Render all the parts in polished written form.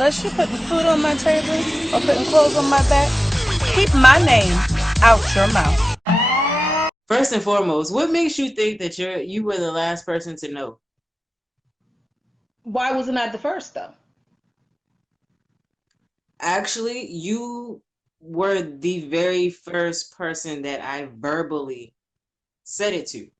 unless you're putting food on my table or putting clothes on my back, keep my name out your mouth. First and foremost, what makes you think that you were the last person to know? Why wasn't I the first though? Actually, you were the very first person that I verbally said it to.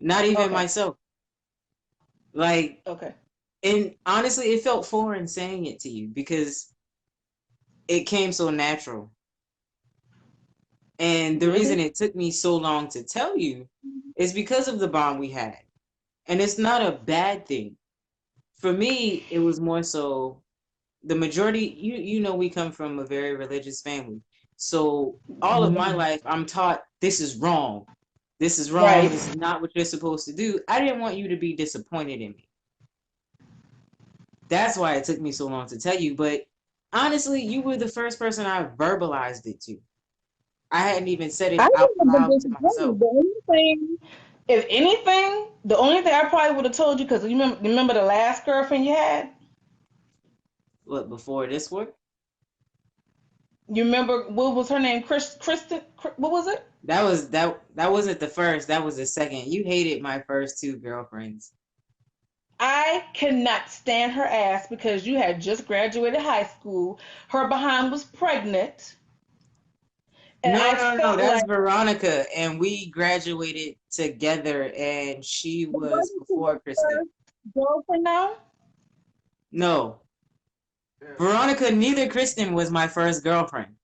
Not even Okay. myself. Like, Okay. and honestly, it felt foreign saying it to you because it came so natural. And the reason Really? it took me so long to tell you is because of the bond we had. And it's not a bad thing. For me, it was more so the majority, you know, we come from a very religious family. So all of my life I'm taught this is wrong. This is wrong. Right. This is not what you're supposed to do. I didn't want you to be disappointed in me. That's why it took me so long to tell you. But honestly, you were the first person I verbalized it to. I hadn't even said I it out wouldn't have been loud to disappointed. myself. The only thing, if anything, the only thing I probably would have told you, because you remember the last girlfriend you had? What, before this work? You remember what was her name? Kristen? What was it? That wasn't the first, that was the second. You hated my first two girlfriends. I cannot stand her ass because you had just graduated high school. Her behind was pregnant, and No, I no, no, felt that's like Veronica, and we graduated together, and she it was wasn't she before your Kristen. first girlfriend now. No, Veronica, neither Kristen was my first girlfriend.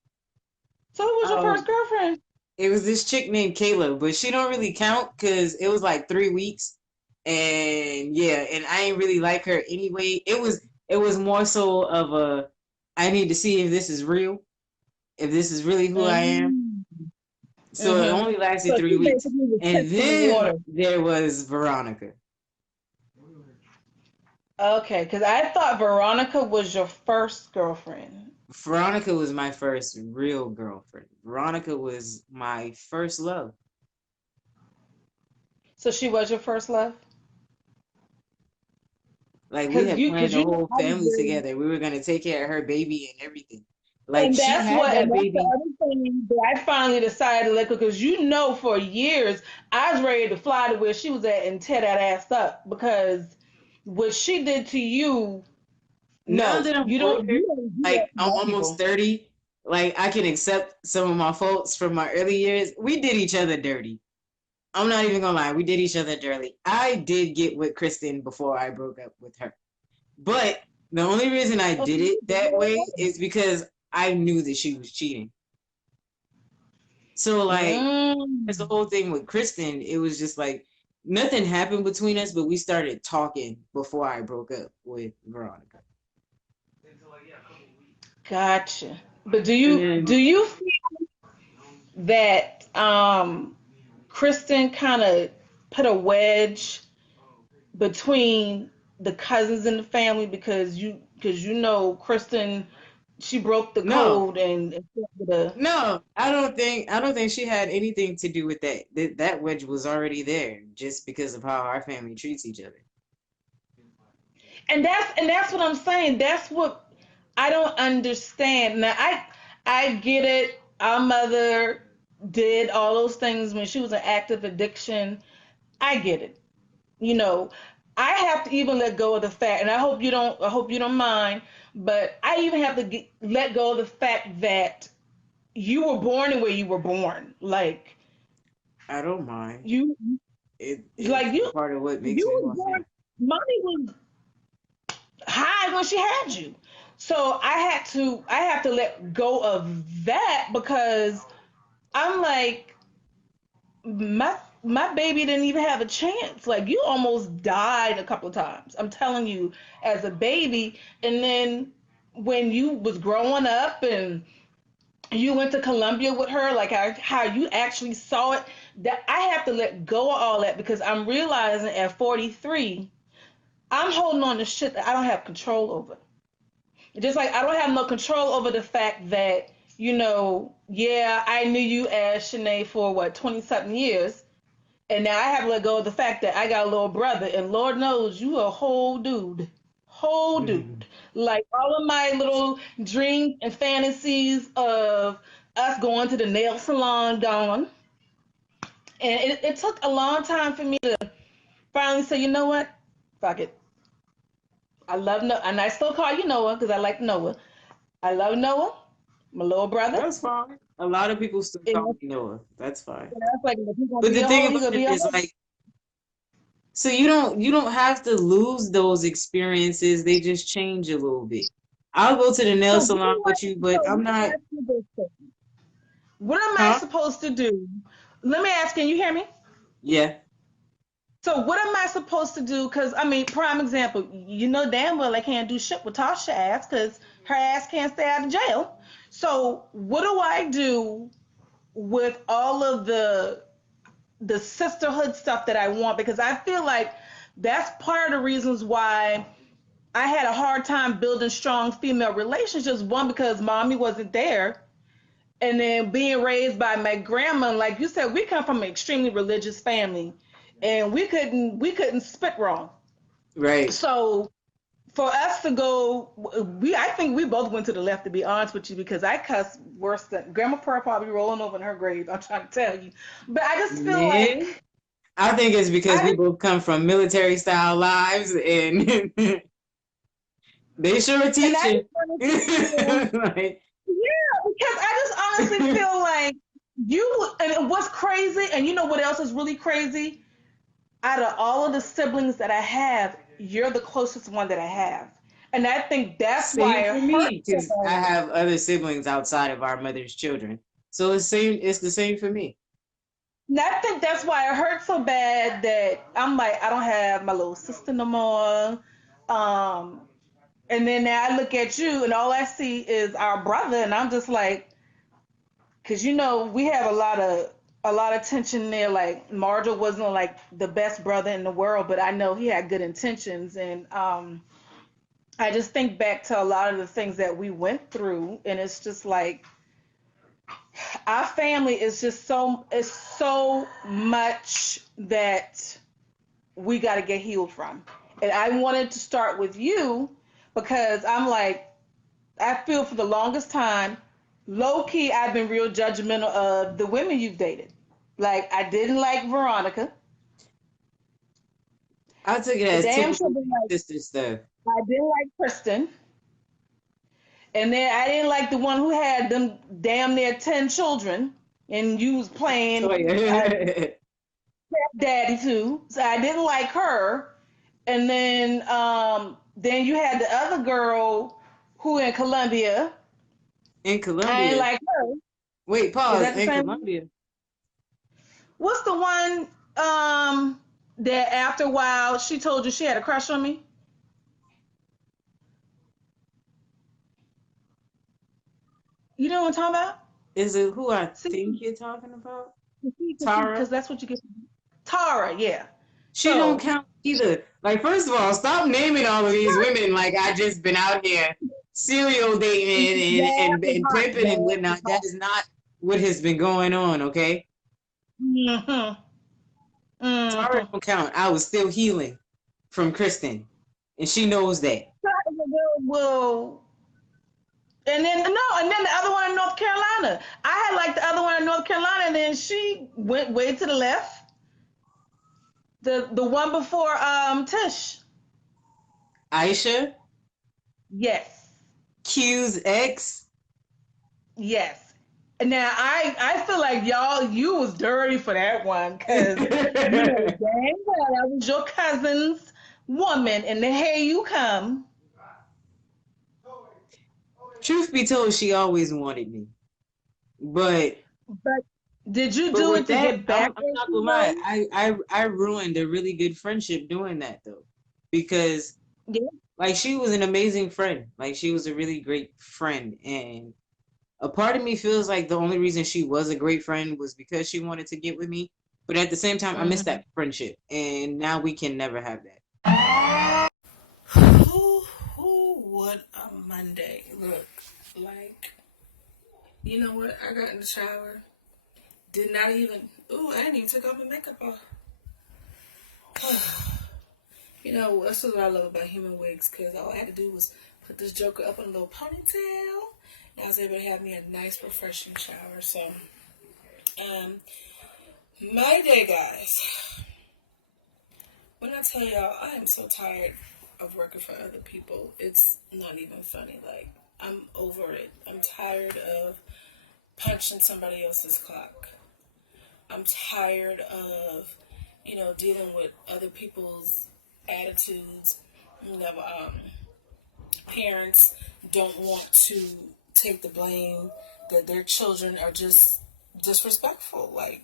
So who was your Um, first girlfriend? it was this chick named Kayla, but she don't really count because it was like 3 weeks, and yeah, and I ain't really like her anyway. It was more so of a I need to see if this is real, if this is really who I am. Mm-hmm. So it Mm-hmm. only lasted So three she weeks, basically was and testing the then water. there was Veronica. Okay, because I thought Veronica was your first girlfriend. Veronica was my first real girlfriend. Veronica was my first love. So she was your first love? Like we Because had you, planned because the you know, whole I was family very, together. We were gonna take care of her baby and everything. Like and she that's had what, and that that's the baby. other thing that I finally decided to let go. Because you know, for years I was ready to fly to where she was at and tear that ass up. Because what she did to you, Now no, that I'm older, you don't do that like to I'm black almost people. 30, like I can accept some of my faults from my early years. We did each other dirty. I'm not even gonna lie, we did each other dirty. I did get with Kristen before I broke up with her. But the only reason I Oh, did so you it did that way that? is because I knew that she was cheating. So like that's the Mm. whole thing with Kristen. It was just like nothing happened between us, but we started talking before I broke up with Veronica. Gotcha. But And then do you feel that Kristen kind of put a wedge between the cousins in the family because you know Kristen, she broke the no, code and the no, I don't think she had anything to do with that. That wedge was already there just because of how our family treats each other. and that's what I'm saying. That's what I don't understand. Now I get it. Our mother did all those things when she was in active addiction. I get it. You know, I have to even let go of the fact, and I hope you don't mind, but I even have to let go of the fact that you were born the way you were born. Like I don't mind. you, It's like a part of what makes you me were who I born. am. Mommy was high when she had you, so I have to let go of that because I'm like my baby didn't even have a chance. Like you almost died a couple of times. I'm telling you, as a baby, and then when you was growing up and you went to Columbia with her, like how you actually saw it. That I have to let go of all that because I'm realizing at 43, I'm holding on to shit that I don't have control over. Just like I don't have no control over the fact that, yeah, I knew you as Shanae for what, 20 something years. And now I have to let go of the fact that I got a little brother, and Lord knows you a whole dude. Whole dude. Like all of my little dreams and fantasies of us going to the nail salon gone. And it took a long time for me to finally say, you know what? Fuck it. I love Noah, and I still call you Noah because I like Noah. I love Noah, my little brother. That's fine. A lot of people still And call me Noah. That's fine. that's like, if you're gonna But be the a thing hoe, you're about gonna it be a is hoe. like, so you don't have to lose those experiences. They just change a little bit. I'll go to the nail So what salon do I? with you, but So let I'm me not, ask you this thing. What am I huh? supposed to do? Let me ask. Can you hear me? Yeah. So what am I supposed to do? Because I mean, prime example, you know damn well I can't do shit with Tasha ass because her ass can't stay out of jail. So what do I do with all of the sisterhood stuff that I want? Because I feel like that's part of the reasons why I had a hard time building strong female relationships. One, because mommy wasn't there, and then being raised by my grandma. Like you said, we come from an extremely religious family, and we couldn't spit wrong. Right. So for us to go, I think we both went to the left, to be honest with you, because I cuss worse than Grandma Pearl, probably rolling over in her grave. I'm trying to tell you, but I just feel like Man, I think it's because I we just both come from military style lives and they sure and teach I you. just honestly feel, Like, yeah, because I just honestly feel like you. And what's crazy, and you know what else is really crazy? Out of all of the siblings that I have, you're the closest one that I have, and I think that's why same it for hurts me, so because I bad. have other siblings outside of our mother's children. So it's the same for me. And I think that's why it hurts so bad that I'm like, I don't have my little sister no more. Um, and then now I look at you and all I see is our brother, and I'm just like, because you know we have a lot of tension there. Like Marshall wasn't like the best brother in the world, but I know he had good intentions, and I just think back to a lot of the things that we went through, and it's just like our family is just so much that we got to get healed from. And I wanted to start with you because I'm like, I feel for the longest time, low key, I've been real judgmental of the women you've dated. Like, I didn't like Veronica. I took it I as damn sure typical didn't like, sister stuff. I didn't like Kristen. And then I didn't like the one who had them damn near 10 children. And you was So playing yeah. daddy too. So I didn't like her. And then you had the other girl who in Colombia. In I ain't Colombia. like her. Wait, Is pause. that the In same one? Colombia. What's the one that after a while she told you she had a crush on me? You know what I'm talking about? Is it who I See, think you're talking about? because Tara? that's what you get. Tara, yeah. She don't So count either. Like, first of all, stop naming all of these women like I just been out here serial dating that was and hot. pimping and That was whatnot. That hot. is not what has been going on, okay? Mm-hmm. Tara Mm-hmm. don't count. I was still healing from Kristen, and she knows that. Well, and then no, and then the other one in North Carolina. I had like the other one in North Carolina, and then she went way to the left. The one before Tish. Aisha, Yes. Q's ex. Yes. Now I feel like you was dirty for that one because you know dang well that was your cousin's woman, and then here you come. Truth be told, she always wanted me. But But did you but do with it to that, get I'm back I'm at not you gonna lie. though? I ruined a really good friendship doing that though, because Yeah. like she was an amazing friend. Like she was a really great friend, and a part of me feels like the only reason she was a great friend was because she wanted to get with me. But at the same time, I miss Mm-hmm. that friendship, and now we can never have that. Ooh, what a Monday. Look, like, you know what? I got in the shower. Did not even, I didn't even take off my makeup off. You know, that's what I love about human wigs, because all I had to do was put this joker up in a little ponytail. And I was able to have me a nice, refreshing shower. So, my day, guys. When I tell y'all, I am so tired of working for other people. It's not even funny. Like, I'm over it. I'm tired of punching somebody else's clock. I'm tired of, dealing with other people's attitudes. Parents don't want to take the blame that their children are just disrespectful. Like,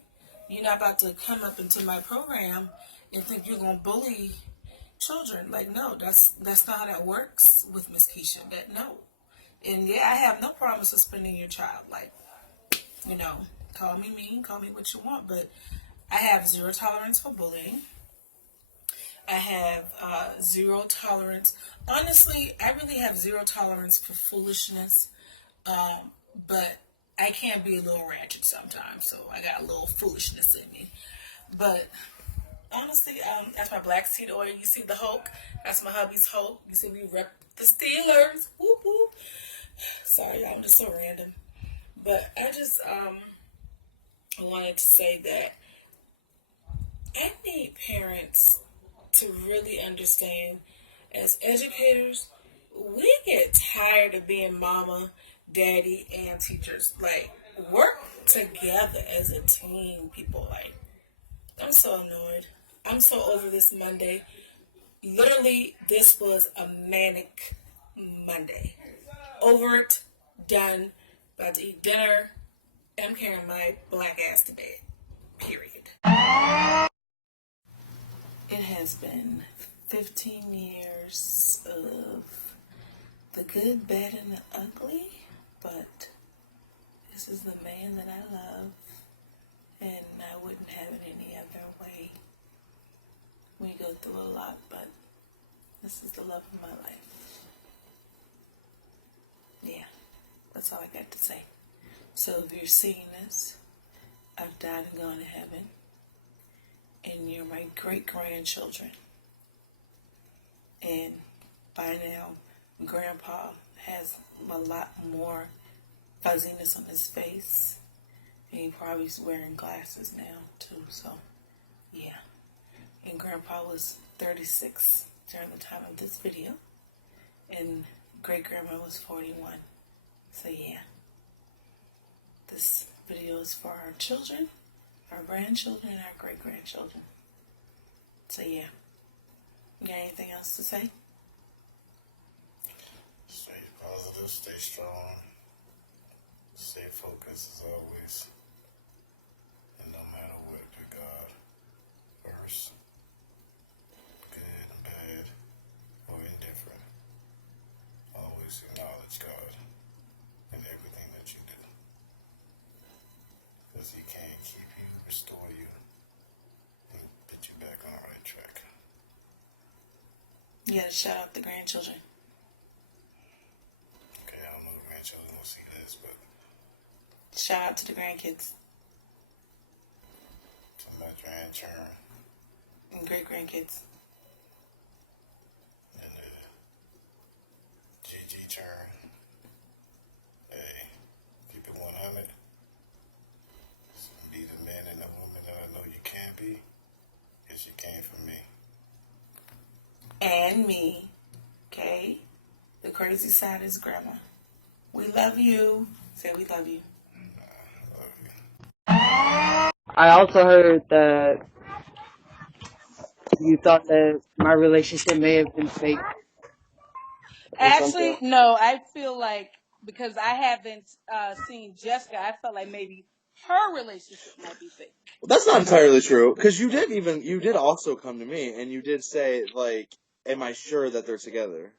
you're not about to come up into my program and think you're gonna bully children. Like, no, that's not how that works with Miss Kesha. That no. And yeah, I have no problem suspending your child. Like, call me mean, call me what you want, but I have zero tolerance for bullying. I have zero tolerance. Honestly, I really have zero tolerance for foolishness. But I can be a little ratchet sometimes, so I got a little foolishness in me. But honestly, that's my black seed oil. You see the Hulk? That's my hubby's Hulk. You see me rep the Steelers. Whoop whoop. Sorry, y'all, I'm just so random. But I just wanted to say that I need parents to really understand, as educators, we get tired of being mama, daddy, and teachers. Like, work together as a team, people. Like, I'm so annoyed. I'm so over this Monday. Literally, this was a manic Monday. Over it, done, about to eat dinner. I'm carrying my black ass to bed. Period. It has been 15 years of the good, bad, and the ugly, but this is the man that I love, and I wouldn't have it any other way. We go through a lot, but this is the love of my life. Yeah, that's all I got to say. So if you're seeing this, I've died and gone to heaven, and you're my great-grandchildren. And by now, Grandpa has a lot more fuzziness on his face, and he probably is wearing glasses now too. So yeah, and Grandpa was 36 during the time of this video, and great grandma was 41. So yeah, this video is for our children, our grandchildren, and our great grandchildren. So yeah, you got anything else to say? Stay positive, stay strong, stay focused as always, and no matter what, do God first, good and bad, or indifferent. Always acknowledge God in everything that you do, because He can keep you, restore you, and get you back on the right track. You gotta shout out the grandchildren. Okay, I don't know if grandchildren will see this, but Shout out to the grandkids to my grandchildren and great grandkids. and the GG turn. Hey, keep it 100. Be the man and the woman that I know you can be, because you came for me. And me, okay? The crazy side is grandma. We love you. Say we love you. I love you. I also heard that you thought that my relationship may have been fake or Actually, something. no, I feel like because I haven't seen Jessica, I felt like maybe her relationship might be fake. Well, that's not entirely true, because you did also come to me, and you did say, like, am I sure that they're together?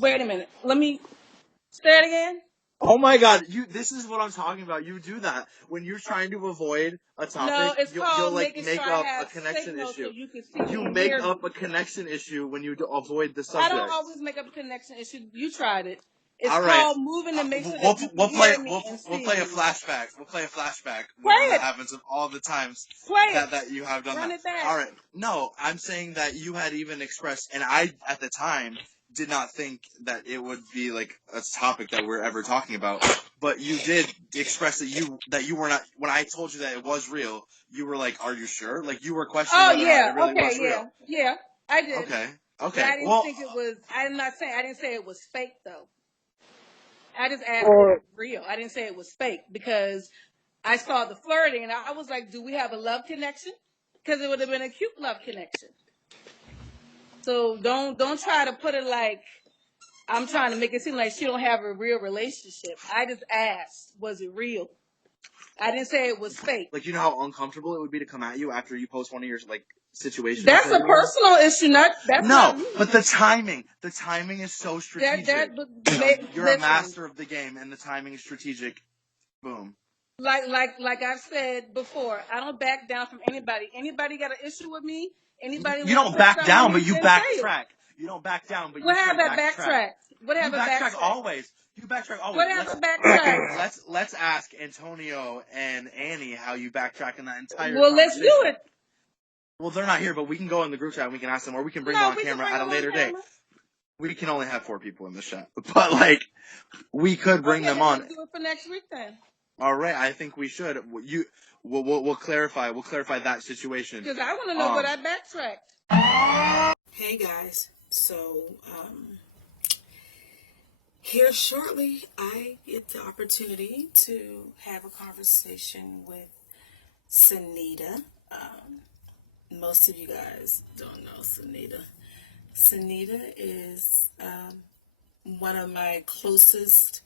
Wait a minute. Let me say it again. Oh my god, this is what I'm talking about. You do that. When you're trying to avoid a topic, No, it's you'll called like making make sure I up a have connection signal issue. so you can see me You and make hear me. up a connection issue when you avoid the I don't subject. always make up a connection issue. You tried it. It's All right. called moving to make sure We'll that you we'll can play hear me and we'll see play a me. flashback. We'll play a flashback Play when that it. happens of all the times Play it. that you have done Run that. it back. All right. No, I'm saying that you had even expressed, and I at the time did not think that it would be like a topic that we're ever talking about. But you did express that you were not. When I told you that it was real, you were like, "Are you sure?" Like you were questioning Oh whether or not yeah. it really Okay. was real. Yeah. I did. Okay. But Okay. I didn't Well, think it was. I didn't say it was fake though. I just asked if it was real. I didn't say it was fake because I saw the flirting and I was like, do we have a love connection? Because it would have been a cute love connection. So don't try to put it like I'm trying to make it seem like she don't have a real relationship. I just asked, was it real? I didn't say it was fake. like, you know how uncomfortable it would be to come at you after you post one of your, like, situations That's that a you were in? personal issue, that's not No, me. but the timing is so strategic. You're a Listen, master of the game, and the timing is strategic. Boom. like I've said before, I don't back down from anybody. Anybody got an issue with me? Anybody You want to don't put back something on down, me? but you Then say it. backtrack. You don't back down, but you What have straight I backtrack. backtracked? What You have I backtrack backtracked? always. You backtrack always. What have I backtracked? Let's ask Antonio and Annie how you backtrack in that entire Well, let's do conversation. it. Well, they're not here, but we can go in the group chat and we can ask them, or we can bring them No, on we can camera bring at a them on later date. camera. We can only have 4 people in the chat, but like we could bring Okay, them then on. let's do it for next week then. All right, I think we should. We'll clarify. We'll clarify that situation. Because I want to know what I backtracked. Hey guys, so here shortly I get the opportunity to have a conversation with Sunita. Most of you guys don't know Sunita. Sunita is one of my closest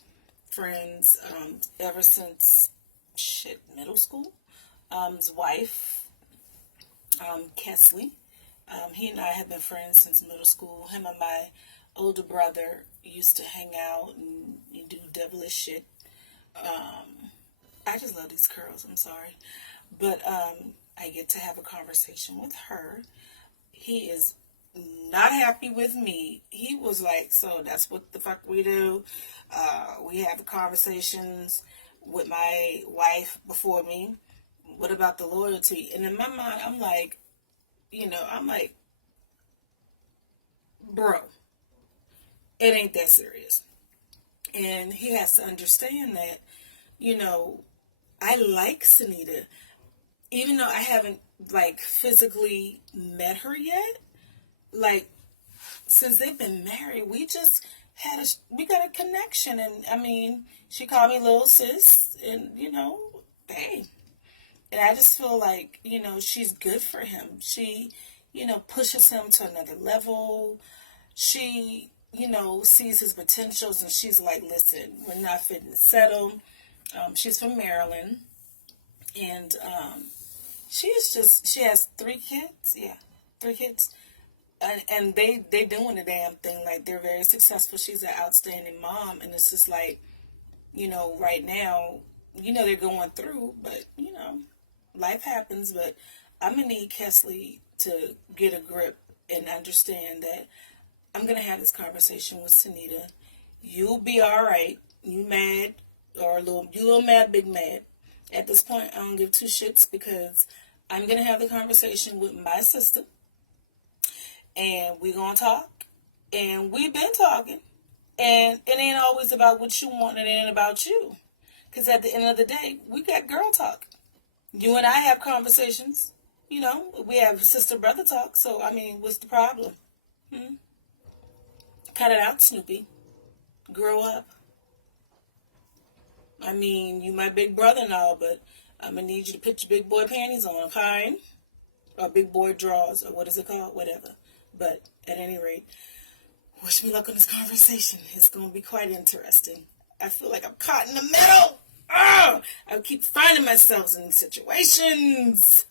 friends ever since middle school. His wife, Kesley. He and I have been friends since middle school. Him and my older brother used to hang out and do devilish shit. I just love these curls, I'm sorry. But I get to have a conversation with her. He is not happy with me. He was like, so that's what the fuck we do. We have conversations with my wife before me. What about the loyalty? And in my mind, I'm like, bro, it ain't that serious. And he has to understand that, I like Sunita. Even though I haven't, like, physically met her yet, like, since they've been married, we just we got a connection. And, I mean, she called me little sis, and, hey. And I just feel like, she's good for him. She, pushes him to another level. She, sees his potentials, and she's like, listen, we're not fitting to settle. She's from Maryland, and she has 3 kids. Yeah, 3 kids. And they doing the damn thing. Like, they're very successful. She's an outstanding mom, and it's just like, right now, they're going through, but, life happens. But I'm going to need Kesley to get a grip and understand that I'm going to have this conversation with Sunita. You'll be all right. You mad or you little mad, big mad. At this point, I don't give 2 shits because I'm going to have the conversation with my sister. And we're going to talk. And we've been talking. And it ain't always about what you want. It ain't about you. Because at the end of the day, we got girl talk. You and I have conversations. We have sister-brother talk. So, I mean, what's the problem? Cut it out, Snoopy. Grow up. I mean, you my big brother and all, but I'm going to need you to put your big boy panties on, okay? Or big boy drawers, or what is it called? Whatever. But at any rate, wish me luck on this conversation. It's going to be quite interesting. I feel like I'm caught in the middle. I keep finding myself in these situations.